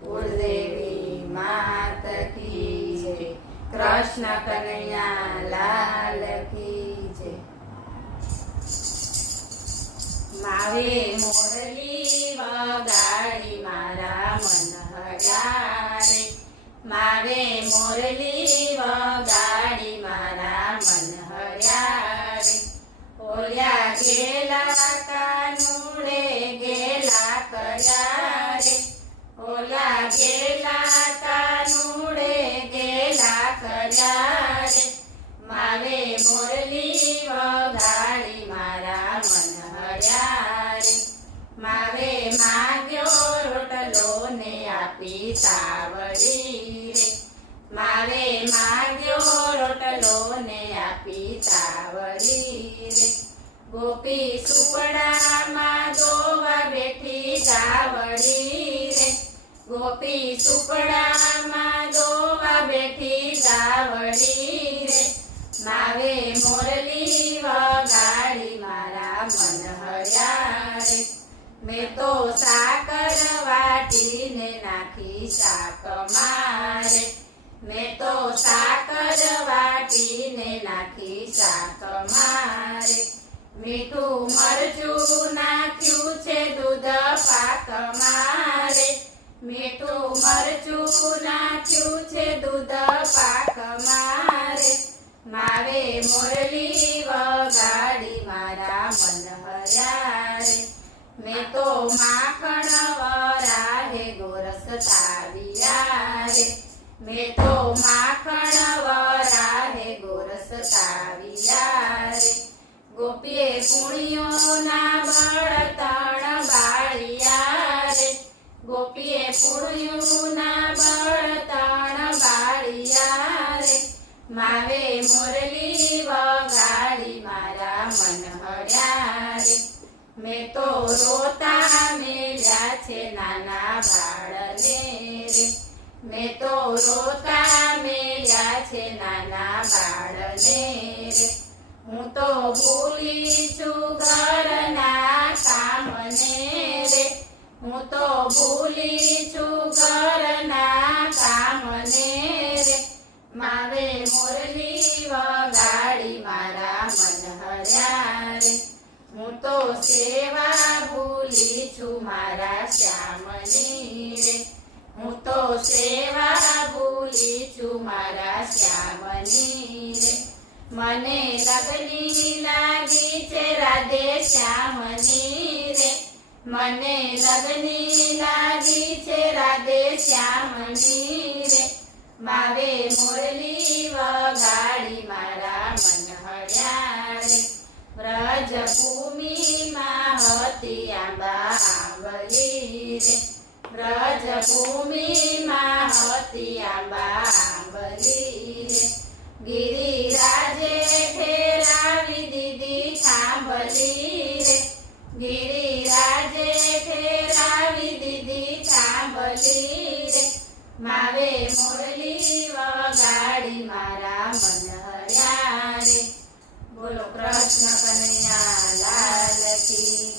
કુળદેવી માત કી જય, કૃષ્ણ કનૈયા લાલ કી જય। માવે મોરલી વગાડી મારા મન હર્યા રે, માવે મોરલી વગાડી મારા મન હર્યા રે। ઓલ્યા ગેલા કાનુડે ગેલા કર્યા રે, ઓલ્યા ગેલા કાનુડે ગેલા કર્યા રે। માવે મોરલી વગાડી મારા મન હર્યા રે, માવે માગ્યો રોટલો ને આપી તાવડી રે, માવે માગ્યો રોટલો ને આપી તાવડી રે। ગોપી સુપડામાં દોવા બેઠી ગાવડી રે, ગોપી સુપડામાં દોવા બેઠી ગાવડી રે। માવે મોરલી વગાડી મારા મન હર્યા રે, મેં તો સાકર વાટીને નાખી શાક મારે, મેં તો સાકર વાટીને નાખી શાક મારે। મીઠું મરચું નાખ્યું છે દૂધ પાક મારે, મીઠું મરચું નાખ્યું છે દૂધ પાક મારે। માવે મોરલી વગાડી મારા મન હર્યા રે, મેં તો માખણ વરાહે ગોરસ તાવ્યા રે, મેં તો માખણ વરાહે ગોરસ તાવ્યા રે। ગોપીએ પુણ્યોના બળતણ બાળ્યા રે, ગોપીએ પુણ્યોના બળતણ બાળ્યા રે। માવે મોરલી વગાડી મારા મન હર્યા રે, મેં તો રોતા મેલ્યા છે નાના બાળને રે, મેં તો રોતા મેલ્યા છે નાના બાળને રે। હું તો ભૂલી છું ઘરના કામને રે, હું તો ભૂલી છું ઘરના કામને રે। માવે મોરલી વગાડી મારા મન હર્યા રે, હું તો સેવા ભૂલી છું મારા શ્યામની રે, હું તો સેવા ભૂલી છું મારા શ્યામની રે। મને લગની લાગી છે રાધે શ્યામની રે, મને લગની લાગી છે રાધે શ્યામની રે। માવે મોરલી વગાડી મારા મન હર્યા રે, વ્રજભૂમિમાં હતી આંબા આંબલી રે, વ્રજભૂમિમાં હતી આંબા આંબલી રે। ગિરિરાજે ફેરાવી દીધી થાંભલી રે, ગિરિરાજે ફેરાવી દીધી થાંભલી રે। માવે મોરલી વગાડી મારા મન હર્યા રે, બોલો કૃષ્ણ કનૈયા લાલ કી